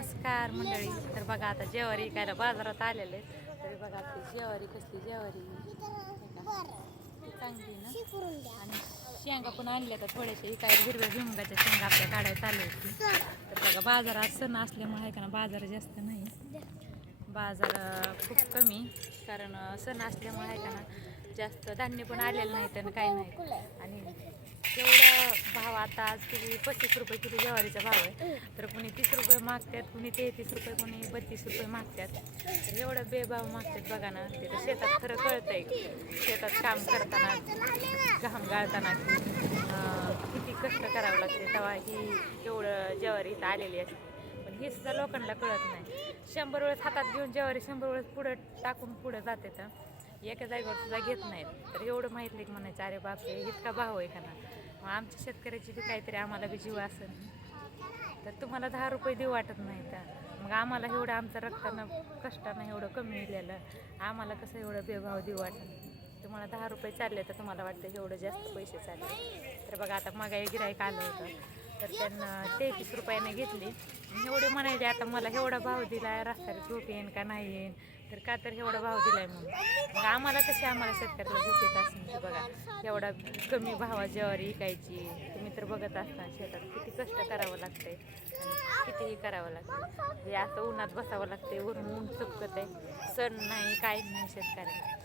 नमस्कार मंडळी. तर बघा आता जेवारी इकायला बाजारात आलेले तरी बघा आता जेवारी कसली जेवारी. चांगली ना? आणि शेंगा पण आणल्या तर थोड्याशा इकायला हिरव्या भुंगाच्या शेंगा आपल्या काढायला चालू होती तर बघा बाजारात सण असल्यामुळे आहे का ना बाजार जास्त नाही. बाजार खूप कमी. कारण सण असल्यामुळे आहे का ना जास्त धान्य पण आलेलं नाही तर काही नाही. आणि एवढा भाव आता आज किती पस्तीस रुपये किलो ज्वारीचा भाव आहे. तर कुणी तीस रुपये मागतात कुणी तेहतीस रुपये कोणी बत्तीस रुपये मागतात तर एवढं बेभाव मागतात बघा ना ते तर शेतात खरं कळतंय. शेतात काम करताना घाम गाळताना किती कष्ट करावं लागते तेव्हा ही एवढं ज्वारी इथं आलेली असते पण हे सुद्धा लोकांना कळत नाही. शंभर वेळेस हातात घेऊन ज्वारी शंभर वेळेस पुढं टाकून पुढं जाते तर. एका जागेवर सुद्धा घेत नाहीत. तर एवढं माहीत नाही की म्हणायचं अरे बापरे इतका भाव आहे का ना? मग आमच्या शेतकऱ्याची बी काहीतरी आम्हाला बी जीव असेल. तर तुम्हाला दहा रुपये देऊ वाटत नाही तर. मग आम्हाला एवढं आमचं रक्तानं कष्टानं एवढं कमी मिळालं आम्हाला कसं एवढं बेभाव देऊ वाटत तुम्हाला दहा रुपये चालले तर तुम्हाला वाटतं एवढं जास्त पैसे चालले. तर बघा आता मग गिराईक आलं होतं. तर त्यांना तेहतीस रुपयाने घेतली. एवढे म्हणायचे आता मला एवढा भाव दिलाय रस्त्याला झोप येईन का नाही येईन? तर का तर एवढा भाव दिलाय म्हणून. मग आम्हाला कसे आम्हाला शेतकऱ्याला झोप येत असेल की बघा एवढा कमी भावा ज्वारी विकायची तुम्ही तर बघत असता शेतात किती कष्ट करावं लागतंय आणि कितीही करावं लागतं हे असं उन्हात बसावं लागतंय वरून ऊन चुकत आहे सण नाही काय नाही शेतकऱ्याला.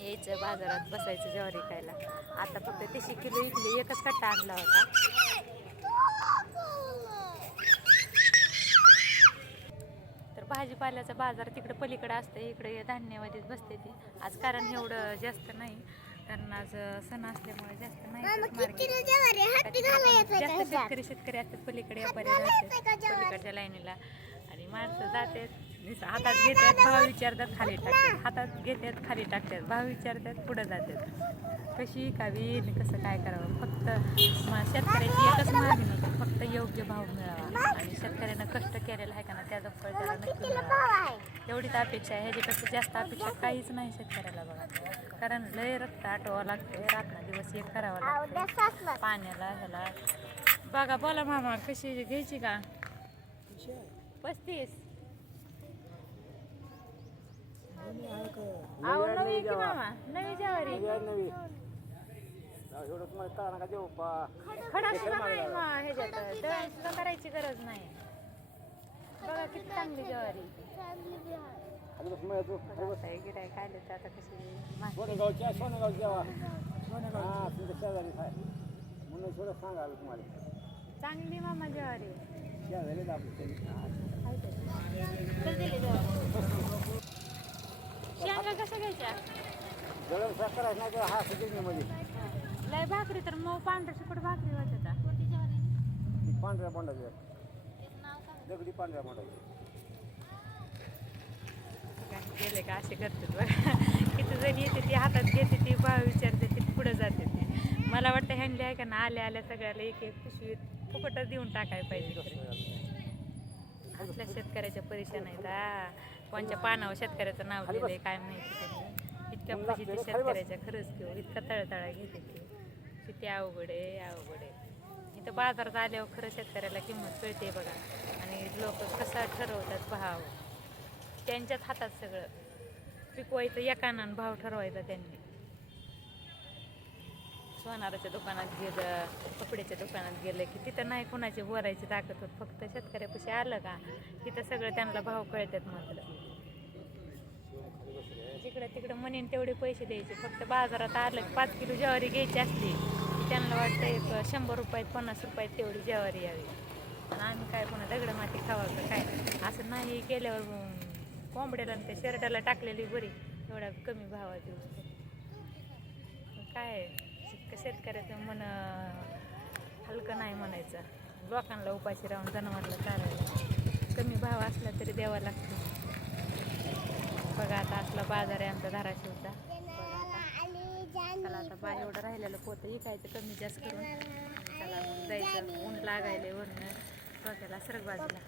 यायचं बाजारात बसायचं ज्वारी खायला. आता फक्त तशी किलो इकले एकच कट्टा आणला होता तर भाजीपाल्याचा बाजार तिकडे पलीकडे असतं इकडे धान्यवादीच बसते ती. आज कारण एवढं जास्त नाही कारण आज सण असल्यामुळे जास्त नाही. जास्त शेतकरी शेतकरी असतात पलीकडे व्यापारी पलीकडच्या लाईनीला. आणि माणसं जातात हातात घेतात भाव विचारतात खाली टाकतात हातात घेतात खाली टाकतात भाव विचारतात पुढं जातात. कशी कावी आणि कसं काय करावं? फक्त शेतकऱ्याची एकच मागणी फक्त योग्य भाव मिळावा. शेतकऱ्यानं कष्ट केलेलं आहे का ना त्याचं फळ त्याला नक्की मिळावं एवढीच अपेक्षा आहे ह्याच्यापेक्षा जास्त अपेक्षा काहीच नाही शेतकऱ्याला बघा. कारण लय रक्त आटवावं लागतं रात्र दिवस एक करावं लागतं पाण्याला ह्याला. बघा बोला मामा कशी घ्यायची का? पस्तीस. अहो नवी की मामा? नवी ज्वारी. एवढं तुम्हाला कळा का देऊ पा खडा सुद्धा नाही मग ह्याच्यात दळण सुद्धा करायची गरज नाही बघा किती चांगली ज्वारी आता कसं मिळतो गिराय खायले तर आता कशी माहिती सोनेगावच्या सोनेगाव जेवा हा तुमच्या शेजारीच आहे म्हणून थोडं सांगाल तुम्हाला चांगली मामा ज्वारी शेजारीच आपली आहे ते. दिली ज्वारी? शेंगा कसं घ्यायच्या जळण साखर नाही तर हा लय भाकरी तर मग पांढऱ्या शिकट भाकरी होत होता पांढऱ्या बोंडाची दगडी पांढऱ्या बोंडाची गेले का असे करतात बघा. किती जण येते ती हातात घेते ती भाव विचारते ती पुढे जाते ती. मला वाटतं हँडली आहे का ना आल्या आल्या सगळ्याला एक एक पिशवीत फुकटच देऊन टाकायला पाहिजे खरं. असल्या शेतकऱ्याच्या परेशान आहेत हा. कोणच्या पानावर शेतकऱ्याचं नाव लिहिलंय काय माहिती. इतक्या फजिती शेतकऱ्याच्या खरंच घेऊ इतका तळतळा घेते ती. किती अवघड आहे अवघड आहे. इथं बाजारात आल्यावर खरं शेतकऱ्याला किंमत कळते बघा. आणि लोक कसं ठरवतात भाव. त्यांच्याच हातात सगळं. पिकवायचं एकानं भाव ठरवायचा त्यांनी. सोनाराच्या दुकानात गेलं कपड्याच्या दुकानात गेलं की तिथं नाही कोणाची बोलायची ताकद होत. फक्त शेतकऱ्यापाशी आलं का? तिथं सगळं त्यांना भाव कळतात म्हटलं जिकडं तिकडं म्हणेन तेवढे पैसे द्यायचे. फक्त बाजारात आलं की पाच किलो ज्वारी घ्यायची असली की त्यांना वाटतं एक शंभर रुपयात पन्नास रुपयात तेवढी ज्वारी यावी. आणि आम्ही काय पुन्हा दगड माती खावा का काय? असं नाही केल्यावर कोंबड्याला आणि त्या शर्टाला टाकलेली बरी एवढा कमी भावात देऊ काय शेतकऱ्याचं मन हलकं नाही म्हणायचं. लोकांना उपाशी राहून जनावरला चालायला. कमी भाव असला तरी द्यावा लागतो. बघा आता असला बाजार आहे आमचा धाराशिवचा. चला आता बा एवढं राहिलेलं पोतं इकायचं कमी जास्त करून. चला मग जायचं. ऊन लागायले वरून. डोक्याला सरक बाजूला.